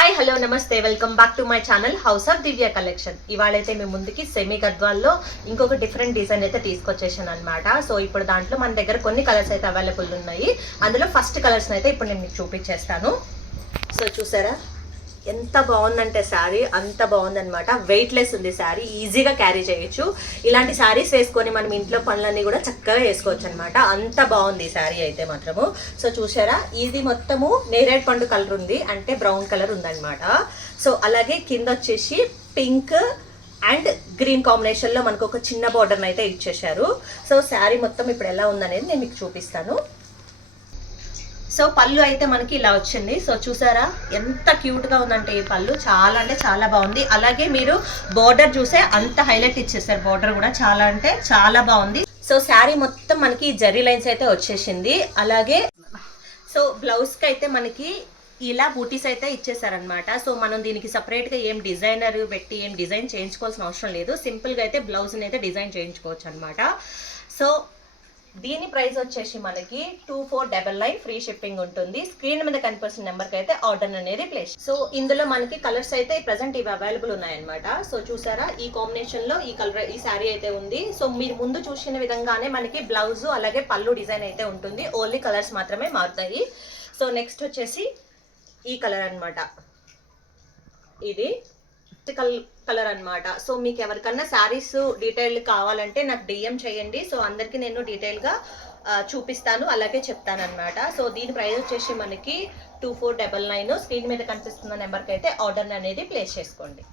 Hi hello నమస్తే welcome back to my channel house of Divya collection. ఇవాళైతే మేము ముందుకి సెమీ గద్వాల్లో ఇంకొక డిఫరెంట్ డిజైన్ అయితే తీసుకొచ్చేసాను అనమాట. సో ఇప్పుడు దాంట్లో మన దగ్గర కొన్ని కలర్స్ అయితే అవైలబుల్ ఉన్నాయి. అందులో ఫస్ట్ కలర్స్ అయితే ఇప్పుడు నేను మీకు చూపించేస్తాను. సో చూసారా ఎంత బాగుందంటే శారీ, అంత బాగుందనమాట. వెయిట్లెస్ ఉంది శారీ, ఈజీగా క్యారీ చేయొచ్చు. ఇలాంటి శారీస్ వేసుకొని మనం ఇంట్లో పనులన్నీ కూడా చక్కగా వేసుకోవచ్చు అనమాట. అంత బాగుంది ఈ శారీ అయితే మాత్రము. సో చూసారా ఇది మొత్తము నేరేడ్ పండు కలర్ ఉంది, అంటే బ్రౌన్ కలర్ ఉందన్నమాట. సో అలాగే కింద వచ్చేసి పింక్ అండ్ గ్రీన్ కాంబినేషన్లో మనకు ఒక చిన్న బార్డర్ని అయితే ఇచ్చేసారు. సో శారీ మొత్తం ఇప్పుడు ఎలా ఉందనేది నేను మీకు చూపిస్తాను. సో పళ్ళు అయితే మనకి ఇలా వచ్చింది. సో చూసారా ఎంత క్యూట్గా ఉందంటే ఈ పళ్ళు, చాలా అంటే చాలా బాగుంది. అలాగే మీరు బోర్డర్ చూసే అంత హైలైట్ ఇచ్చేసారు, బోర్డర్ కూడా చాలా అంటే చాలా బాగుంది. సో శారీ మొత్తం మనకి జరీ లైన్స్ అయితే వచ్చేసింది. అలాగే సో బ్లౌజ్కి అయితే మనకి ఇలా బూటీస్ అయితే ఇచ్చేసారనమాట. సో మనం దీనికి సపరేట్గా ఏం డిజైనర్ పెట్టి ఏం డిజైన్ చేయించుకోవాల్సిన అవసరం లేదు. సింపుల్గా అయితే బ్లౌజ్ని అయితే డిజైన్ చేయించుకోవచ్చు అనమాట. సో దీని ప్రైస్ వచ్చేసి మనకి 2499 ఫ్రీ షిప్పింగ్ ఉంటుంది. స్క్రీన్ మీద కనిపిస్తున్న నెంబర్కి అయితే ఆర్డర్ అనేది ప్లేస్. సో ఇందులో మనకి కలర్స్ అయితే ప్రెసెంట్ ఇవి అవైలబుల్ ఉన్నాయన్నమాట. సో చూసారా ఈ కాంబినేషన్ లో ఈ కలర్ ఈ శారీ అయితే ఉంది. సో మీరు ముందు చూసిన విధంగానే మనకి బ్లౌజ్ అలాగే పళ్ళు డిజైన్ అయితే ఉంటుంది. ఓన్లీ కలర్స్ మాత్రమే మారుతాయి. సో నెక్స్ట్ వచ్చేసి ఈ కలర్ అన్నమాట, ఇది కలర్ అన్నమాట. సో మీకు ఎవరికన్నా శారీస్ డీటెయిల్ కావాలంటే నాకు డిఎం చేయండి. సో అందరికి నేను డీటెయిల్గా చూపిస్తాను, అలాగే చెప్తాను అనమాట. సో దీని ప్రైస్ వచ్చేసి మనకి 2499. స్క్రీన్ మీద కనిపిస్తున్న నెంబర్కి అయితే ఆర్డర్ అనేది ప్లేస్ చేసుకోండి.